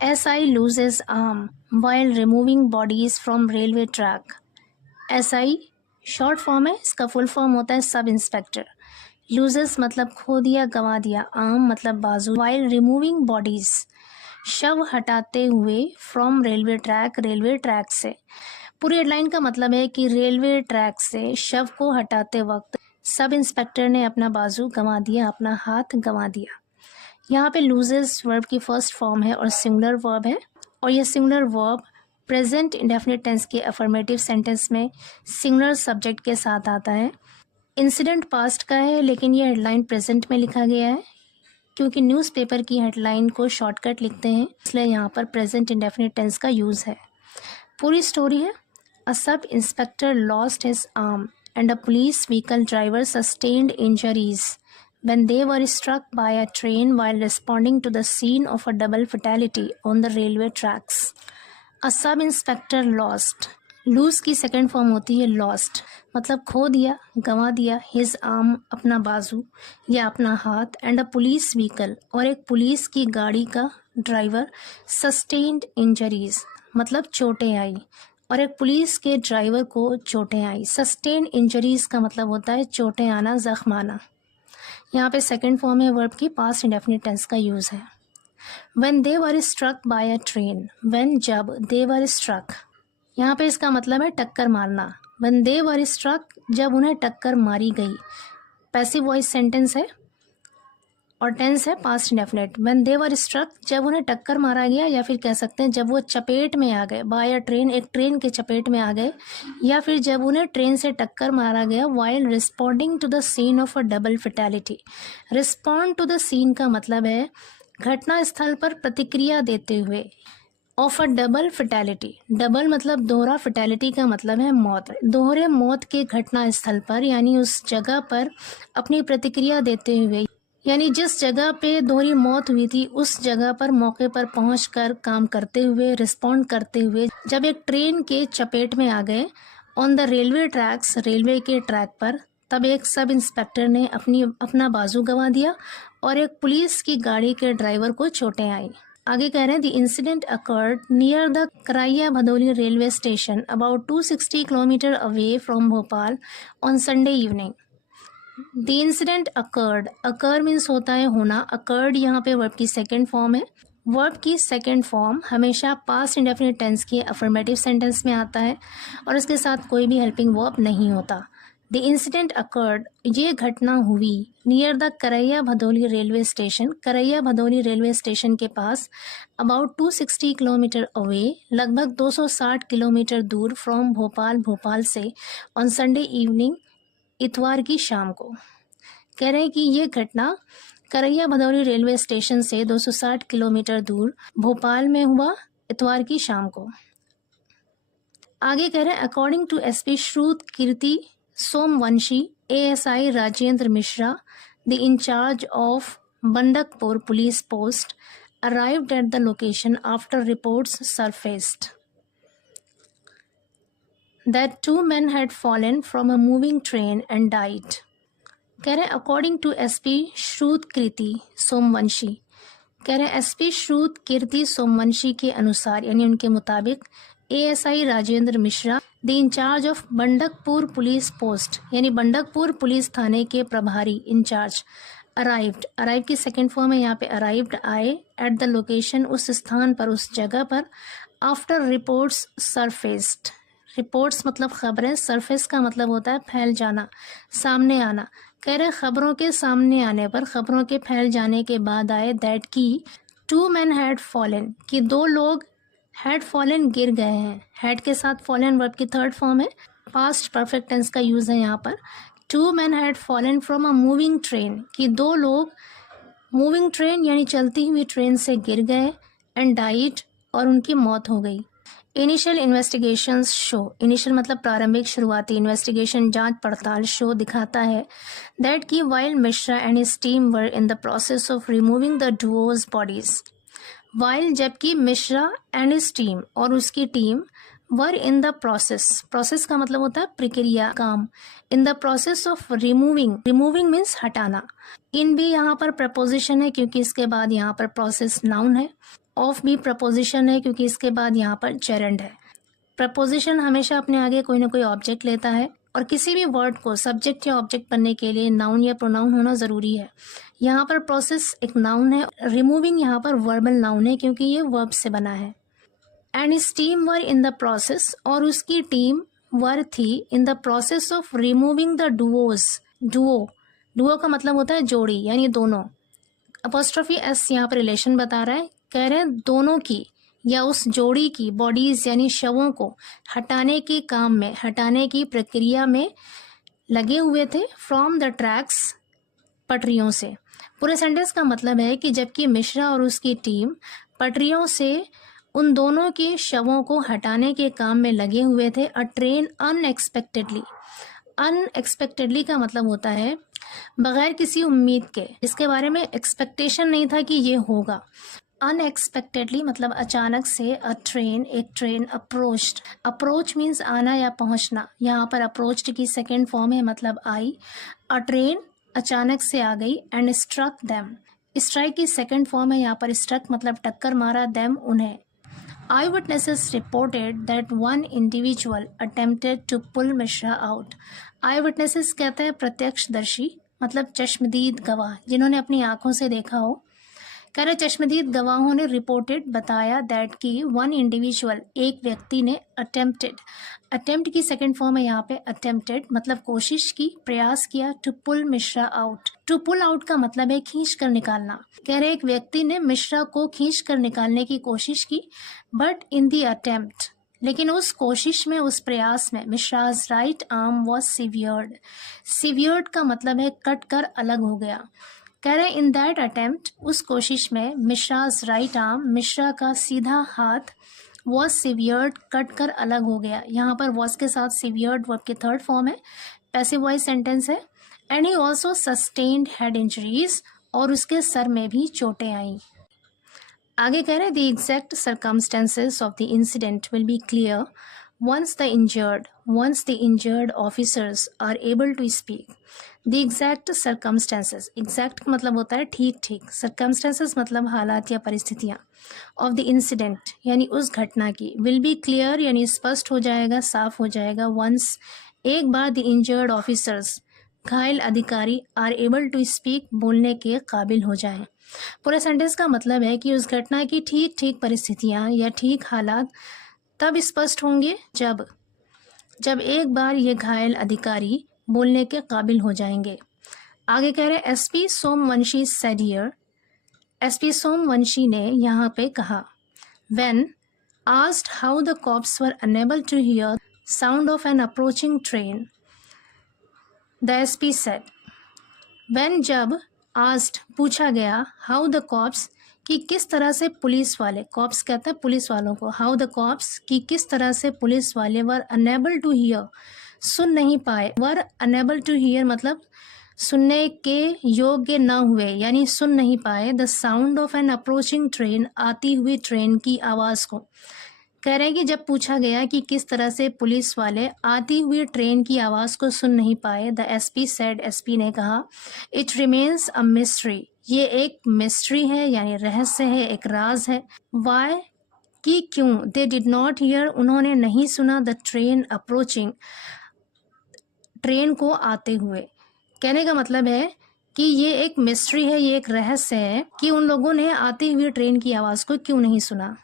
SI loses arm while removing bodies from railway track. SI short form है, इसका full form होता है sub inspector. Loses मतलब खो दिया, गंवा दिया. आर्म मतलब बाजू. वाइल रिमूविंग बॉडीज शव हटाते हुए. फ्रॉम रेलवे ट्रैक से. पूरी हेडलाइन का मतलब है कि रेलवे ट्रैक से शव को हटाते वक्त सब इंस्पेक्टर ने अपना बाजू गंवा दिया, अपना हाथ गंवा दिया. यहाँ पे लूजेस वर्ब की फर्स्ट फॉर्म है और सिंगुलर वर्ब है, और ये singular verb present indefinite tense के अफर्मेटिव सेंटेंस में सिंगुलर सब्जेक्ट के साथ आता है. इंसिडेंट पास्ट का है, लेकिन ये हेडलाइन प्रेजेंट में लिखा गया है क्योंकि न्यूज़पेपर की हेडलाइन को शॉर्टकट लिखते हैं, इसलिए यहाँ पर प्रेजेंट इंडेफिनिट टेंस का यूज़ है. पूरी स्टोरी है. A sub inspector lost his arm and a police vehicle driver sustained injuries when they were struck by a train while responding to the scene of a double fatality on the railway tracks. A sub inspector lost. Lose की second form होती है lost, मतलब खो दिया, गंवा दिया. His arm अपना बाजू या अपना हाथ, एंड अ पुलिस व्हीकल और एक पुलिस की गाड़ी का ड्राइवर. सस्टेन्ड इंजरीज मतलब चोटें आई, और एक पुलिस के ड्राइवर को चोटें आई. सस्टेन्ड इंजरीज का मतलब होता है चोटें आना, जख्म आना. यहाँ पे सेकेंड फॉर्म है वर्ब की, पास्ट इंडेफिनिट टेंस का यूज़ है. When they were struck by a train. When जब, they were struck यहाँ पे इसका मतलब है टक्कर मारना. When they were struck जब उन्हें टक्कर मारी गई. पैसिव वॉइस सेंटेंस है और टेंस है past indefinite. When they were struck जब उन्हें टक्कर मारा गया, या फिर कह सकते हैं जब वो चपेट में आ गए. बाय अ ट्रेन एक ट्रेन के चपेट में आ गए, या फिर जब उन्हें ट्रेन से टक्कर मारा गया. while responding to the scene of a double fatality. respond to the scene का मतलब है घटना स्थल पर प्रतिक्रिया देते हुए. Of a double fatality. Double मतलब दोहरा, फिटैलिटी का मतलब है मौत. दोहरे मौत के घटना स्थल पर यानी उस जगह पर अपनी प्रतिक्रिया देते हुए, यानी जिस जगह पे दोहरी मौत हुई थी उस जगह पर मौके पर पहुंचकर काम करते हुए, रिस्पॉन्ड करते हुए जब एक ट्रेन के चपेट में आ गए. On the railway tracks railway के ट्रैक पर, तब एक सब इंस्पेक्टर ने अपना बाजू गंवा दिया और एक पुलिस की गाड़ी के ड्राइवर को चोटें आई. आगे कह रहे हैं the incident occurred near the Karaiya Bhadoli railway station about 260 kilometre away from Bhopal on Sunday evening. The incident occurred. Occur means होता है होना. अकर्ड यहाँ पे वर्ब की सेकेंड फॉर्म है. वर्ब की सेकेंड फॉर्म हमेशा पास्ट इंडेफिनिट टेंस के अफर्मेटिव सेंटेंस में आता है और इसके साथ कोई भी हेल्पिंग वर्ब नहीं होता. द इंसिडेंट अकर्ड ये घटना हुई. नियर द करैया भदोली रेलवे स्टेशन. करैया भदोली रेलवे स्टेशन के पास. अबाउट 260 किलोमीटर अवे लगभग 260 किलोमीटर दूर. फ्रॉम भोपाल भोपाल से. ऑन संडे इवनिंग इतवार की शाम को. कह रहे हैं कि ये घटना करैया भदौली रेलवे स्टेशन से 260 किलोमीटर दूर भोपाल में हुआ इतवार की शाम को. आगे कह रहे हैं according to SP Shrut Kirti Somvanshi, ASI Rajendra Mishra, the incharge of Bandakpur police post, arrived at the location after reports surfaced that 2 men had fallen from a moving train and died. कह रहे हैं according to SP Shrut Kirti Somvanshi. कह रहे हैं एसपी श्रुत कीर्ति सोमवंशी के अनुसार यानी उनके मुताबिक ASI Rajendra Mishra, the incharge of Bandakpur police post यानी बंडकपुर पुलिस थाने के प्रभारी इंचार्ज. अराइव्ड. अराइव की सेकेंड फॉर्म है यहाँ पे अराइव्ड, आए. एट द लोकेशन उस स्थान पर, उस जगह पर. After reports सरफेस्ड. रिपोर्ट्स मतलब खबरें, सरफेस का मतलब होता है फैल जाना, सामने आना. कह रहे खबरों के सामने आने पर, खबरों के फैल जाने के बाद आए. दैट की 2 men had fallen कि 2 लोग had fallen गिर गए हैं. had के साथ fallen वर्ब की थर्ड फॉर्म है. पास्ट परफेक्ट टेंस का यूज है यहाँ पर. 2 men had fallen from a moving train कि 2 लोग मूविंग ट्रेन यानी चलती हुई ट्रेन से गिर गए. एंड डाइड और उनकी मौत हो गई. Initial investigations show. इनिशियल मतलब प्रारंभिक, शुरुआती. इन्वेस्टिगेशन जांच पड़ताल. शो दिखाता है. दैट की while Mishra and his team were in the process of removing the Duos bodies. While जबकि मिश्रा एंड हिज टीम और उसकी team were in the process. Process का मतलब होता है प्रक्रिया, काम. In the process of removing. Removing means हटाना. इन भी यहाँ पर प्रपोजिशन है क्योंकि इसके बाद यहाँ पर प्रोसेस नाउन है. ऑफ भी प्रपोजिशन है क्योंकि इसके बाद यहाँ पर जेरेंड है। प्रपोजिशन हमेशा अपने आगे कोई ना कोई ऑब्जेक्ट लेता है और किसी भी वर्ड को सब्जेक्ट या ऑब्जेक्ट बनने के लिए नाउन या प्रोनाउन होना ज़रूरी है। यहाँ पर प्रोसेस एक नाउन है, रिमूविंग यहाँ पर वर्बल नाउन है क्योंकि ये वर्ब से बना है। And his team were in the process, और उसकी टीम वर थी in the process of removing the Duos. Duo का मतलब होता है जोड़ी यानी दोनों। अपॉस्ट्रोफी एस यहाँ पर रिलेशन बता रहा है, कह रहे हैं दोनों की या उस जोड़ी की बॉडीज यानी शवों को हटाने के काम में, हटाने की प्रक्रिया में लगे हुए थे फ्रॉम द ट्रैक्स, पटरियों से। पूरे सेंटेंस का मतलब है कि जबकि मिश्रा और उसकी टीम पटरियों से उन दोनों के शवों को हटाने के काम में लगे हुए थे, अ ट्रेन अनएक्सपेक्टेडली। अनएक्सपेक्टेडली का मतलब होता है बगैर किसी उम्मीद के, इसके बारे में एक्सपेक्टेशन नहीं था कि ये होगा। अनएक्सपेक्टेडली मतलब अचानक से। एक ट्रेन अप्रोच्ड। अप्रोच मीन्स आना या पहुंचना। यहाँ पर अप्रोच्ड की सेकेंड फॉर्म है मतलब आई। अ ट्रेन अचानक से आ गई। And struck them. स्ट्राइक की सेकेंड फॉर्म है यहाँ पर स्ट्रक मतलब टक्कर मारा, देम उन्हें। Eye witnesses reported that one individual attempted to pull Mishra out. Eye witnesses कहते हैं प्रत्यक्षदर्शी मतलब चश्मदीद गवाह, जिन्होंने अपनी आंखों से देखा हो। कह रहे चश्मदीद गवाहों ने रिपोर्टेड बताया दैट कि वन इंडिविजुअल एक व्यक्ति ने अटेम्प्टेड। अटेम्प्ट की सेकंड फॉर्म है यहाँ पे अटेम्प्टेड मतलब कोशिश की, प्रयास किया। To pull Mishra out. To pull out का मतलब है खींच कर निकालना। कह रहे एक व्यक्ति ने मिश्रा को खींच कर निकालने की कोशिश की, बट इन दी अटेम्प्ट, लेकिन उस कोशिश में, उस प्रयास में Mishra's right arm was severed. Severed का मतलब है कट कर अलग हो गया। कह रहे इन दैट अटेम्प्ट, उस कोशिश में मिश्राज राइट आर्म, मिश्रा का सीधा हाथ, वॉज सिवियर्ड कट कर अलग हो गया। यहाँ पर वॉज के साथ सिवियर्ड वर्ब की थर्ड फॉर्म है, पैसिव वॉइस सेंटेंस है। And he also sustained head injuries, और उसके सर में भी चोटें आईं। आगे कह रहे हैं the exact circumstances of the incident will be clear once the injured officers are able to speak. The exact circumstances, exact का मतलब होता है ठीक ठीक, circumstances मतलब हालात या परिस्थितियाँ, of the incident यानी उस घटना की, will be clear यानी स्पष्ट हो जाएगा, साफ हो जाएगा, once एक बार the injured officers घायल अधिकारी are able to speak बोलने के काबिल हो जाएं। पूरे सेंटेंस का मतलब है कि उस घटना की ठीक ठीक परिस्थितियाँ या ठीक हालात तब स्पष्ट होंगे जब एक बार ये घायल अधिकारी बोलने के काबिल हो जाएंगे। आगे कह रहे SP Somvanshi said here, SP Somvanshi ने यहाँ पे कहा, when asked how the cops were unable to hear sound of an approaching train, the SP said, when जब आस्क्ड पूछा गया, हाउ द कॉप्स कि किस तरह से पुलिस वाले, कॉप्स कहते हैं पुलिस वालों को, हाउ द कॉप्स कि किस तरह से पुलिस वाले वर अनेबल टू हियर सुन नहीं पाए, वर अनेबल टू हियर मतलब सुनने के योग्य न हुए यानी सुन नहीं पाए, the sound of an approaching train आती हुई ट्रेन की आवाज़ को। कह रहे हैं कि जब पूछा गया कि किस तरह से पुलिस वाले आती हुई ट्रेन की आवाज़ को सुन नहीं पाए, द एसपी सेड, एसपी ने कहा, इट रिमेन्स अ मिस्ट्री, ये एक मिस्ट्री है यानी रहस्य है, एक राज है। वाई कि क्यों, दे डिड नॉट हियर उन्होंने नहीं सुना, द ट्रेन अप्रोचिंग ट्रेन को आते हुए। कहने का मतलब है कि ये एक मिस्ट्री है, ये एक रहस्य है कि उन लोगों ने आती हुई ट्रेन की आवाज़ को क्यों नहीं सुना।